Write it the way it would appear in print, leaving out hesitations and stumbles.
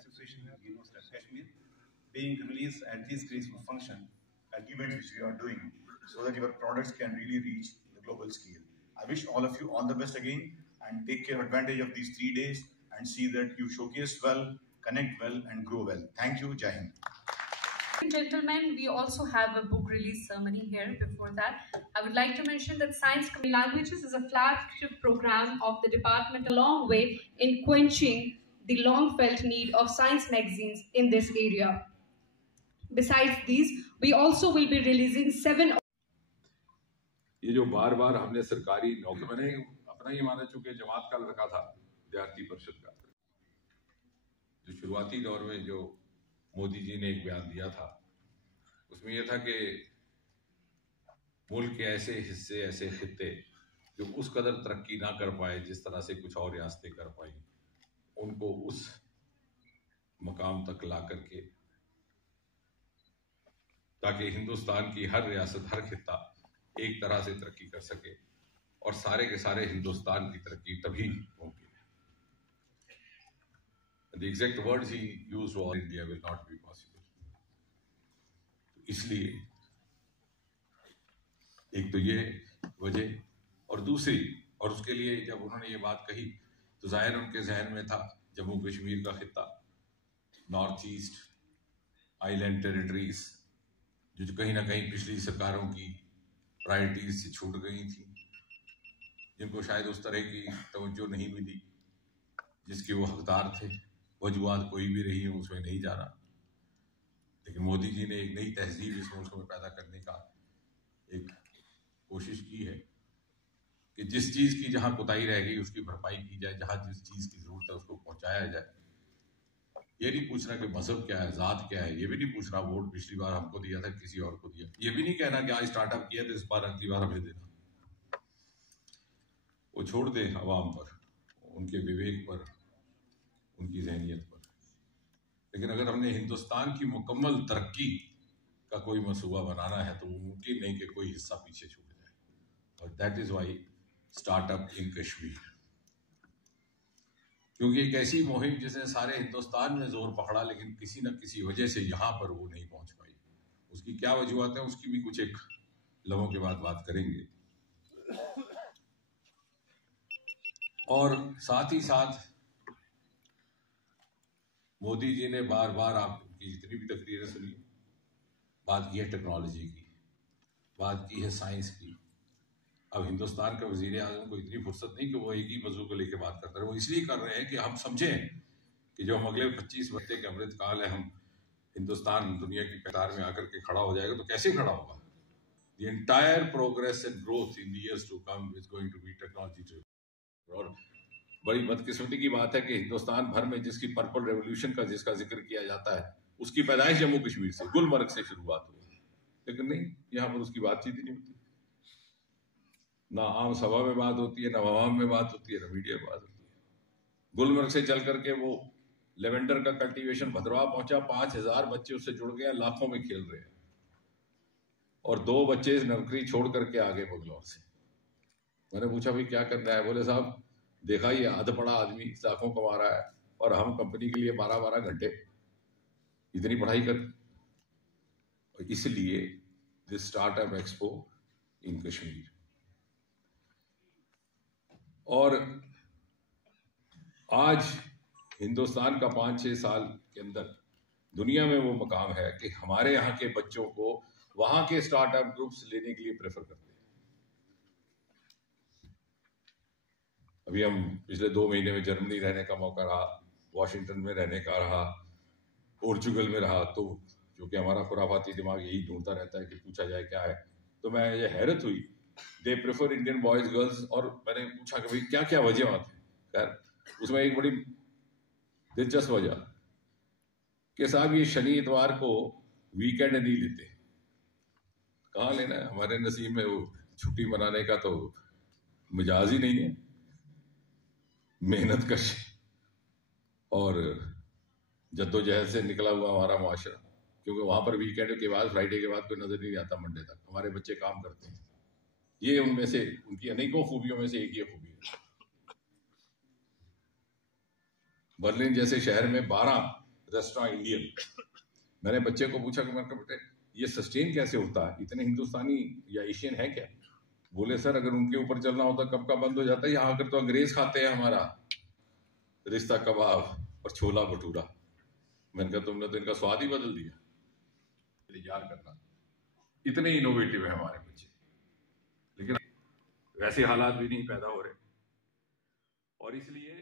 Association of University of Kashmir being released at this graceful function and events which we are doing so that your products can really reach the global scale. I wish all of you all the best again and take care advantage of these 3 days and see that you showcase well, connect well and grow well. Thank you. Jai Hind. Gentlemen, we also have a book release ceremony here. Before that, I would like to mention that Science Languages is a flagship program of the department, a long way in quenching the long-felt need of science magazines in this area. Besides these, we also will be releasing 7. ये जो बार बार हमने सरकारी नौकरी, मैंने अपना ही माना चूंकि जमात का लड़का था विद्यार्थी परिषद का, जो शुरुआती दौर में जो मोदी जी ने एक बयान दिया था उसमें यह था कि मुल्क के ऐसे हिस्से ऐसे खित्ते जो उस कदर तरक्की ना कर पाए जिस तरह से कुछ और रियासतें कर पाई, उनको उस मकाम तक ला करके ताकि हिंदुस्तान की हर रियासत हर खित्ता एक तरह से तरक्की कर सके और सारे के सारे हिंदुस्तान की तरक्की तभी मुमकिन है. The exact words he used were India will not be possible. इसलिए एक तो ये वजह, और दूसरी, और उसके लिए जब उन्होंने ये बात कही तो जाहिर उनके जहन में था जम्मू कश्मीर का खित्ता, नॉर्थ ईस्ट, आइलैंड टेरिटरीज, जो कहीं ना कहीं पिछली सरकारों की प्रायोरिटीज से छूट गई थी, जिनको शायद उस तरह की तवज्जो नहीं मिली जिसके वो हकदार थे. वजूहात कोई भी रही हो उसमें नहीं जाना, लेकिन मोदी जी ने एक नई तहजीब इस मुल्क में पैदा करने का एक कोशिश की है कि जिस चीज़ की जहाँ कोताही रह गई उसकी भरपाई की जाए, जहाँ जिस चीज़ की ज़रूरत है उसको पहुँचाया जाए. ये नहीं पूछना कि मजहब क्या है, ज़ात क्या है, ये भी नहीं पूछना वोट पिछली बार हमको दिया था किसी और को दिया, ये भी नहीं कहना कि आज स्टार्टअप किया तो इस बार अगली बार हमें देना. वो छोड़ दें अवाम पर, उनके विवेक पर, उनकी जहनियत पर. लेकिन अगर हमने हिंदुस्तान की मुकम्मल तरक्की का कोई मंसूबा बनाना है तो वो मुमकिन नहीं कि कोई हिस्सा पीछे छूट जाए. और that is why startup in Kashmir, क्योंकि एक ऐसी मुहिम जिसने सारे हिंदुस्तान में जोर पकड़ा लेकिन किसी न किसी वजह से यहाँ पर वो नहीं पहुंच पाई. उसकी क्या वजूहत है उसकी भी कुछ एक लम्हों के बाद बात करेंगे. और साथ ही साथ मोदी जी ने बार बार आपकी जितनी भी तकरीरें सुनी, बात की है टेक्नोलॉजी की, बात की है साइंस की. अब हिंदुस्तान का वजीर आज़म को इतनी फुर्सत नहीं कि वो एक ही मौजू को लेकर बात करते रहे. वो इसलिए कर रहे हैं कि हम समझें कि जो हम अगले 25 वर्ष के अमृत काल है, हम हिंदुस्तान दुनिया की कतार में आकर के खड़ा हो जाएगा तो कैसे खड़ा होगा. The entire progress and growth in the years to come is going to be technology driven. और बड़ी बदकिस्मती की बात है कि हिंदुस्तान भर में जिसकी पर्पल रेवोल्यूशन का जिसका जिक्र किया जाता है उसकी पैदाइश जम्मू कश्मीर से, गुलमर्ग से शुरुआत हुई, लेकिन नहीं, यहाँ पर उसकी बातचीत ही नहीं होती. ना आम सभा में बात होती है, ना आवाम में बात होती है, ना मीडिया में बात होती है. गुलमर्ग से चल करके वो लेवेंडर का कल्टीवेशन भद्रवाह पहुंचा, 5000 बच्चे उससे जुड़ गए, लाखों में खेल रहे हैं. और 2 बच्चे नौकरी छोड़ करके आ गए बंगलौर से. मैंने पूछा भाई क्या करना है, बोले साहब देखा ये अध पढ़ा आदमी लाखों कमा रहा है और हम कंपनी के लिए 12-12 घंटे इतनी पढ़ाई कर. इसलिए दिस स्टार्टअप एक्सपो इन कश्मीर. और आज हिंदुस्तान का 5-6 साल के अंदर दुनिया में वो मकाम है कि हमारे यहाँ के बच्चों को वहां के स्टार्टअप ग्रुप्स लेने के लिए प्रेफर करते हैं. अभी हम पिछले 2 महीने में जर्मनी रहने का मौका रहा, वॉशिंगटन में रहने का रहा, पोर्चुगल में रहा, तो जो कि हमारा खुराफाती दिमाग यही ढूंढता रहता है कि पूछा जाए क्या है, तो मैं ये हैरत हुई, they prefer Indian boys girls. और मैंने पूछा कि भाई क्या क्या वजह आती है. खैर उसमें एक बड़ी दिलचस्प वजह कि साहब ये शनि इतवार को वीकेंड नहीं लेते. कहाँ लेना है, हमारे नसीब में वो छुट्टी मनाने का तो मिजाज ही नहीं है. मेहनत कश और जद्दोजहद से निकला हुआ हमारा मुआशरा, क्योंकि वहां पर वीकेंड के बाद फ्राइडे के बाद कोई नजर नहीं आता मंडे तक. हमारे बच्चे काम करते हैं. ये उनमें से उनकी अनेकों खूबियों में से एक ही खूबी है. बर्लिन जैसे शहर में 12 रेस्टोरेंट इंडियन। मैंने बच्चे को पूछा कि मैंने कहा बेटे ये सस्टेन कैसे होता है, इतने हिंदुस्तानी या एशियन है क्या? बोले सर अगर उनके ऊपर चलना होता कब का बंद हो जाता है, यहाँ आकर तो अंग्रेज खाते हैं हमारा रिश्ता कबाब और छोला भटूरा। मैंने कहा तुमने तो इनका स्वाद ही बदल दिया। याद करना इतने इनोवेटिव है हमारे बच्चे, लेकिन वैसे हालात भी नहीं पैदा हो रहे और इसलिए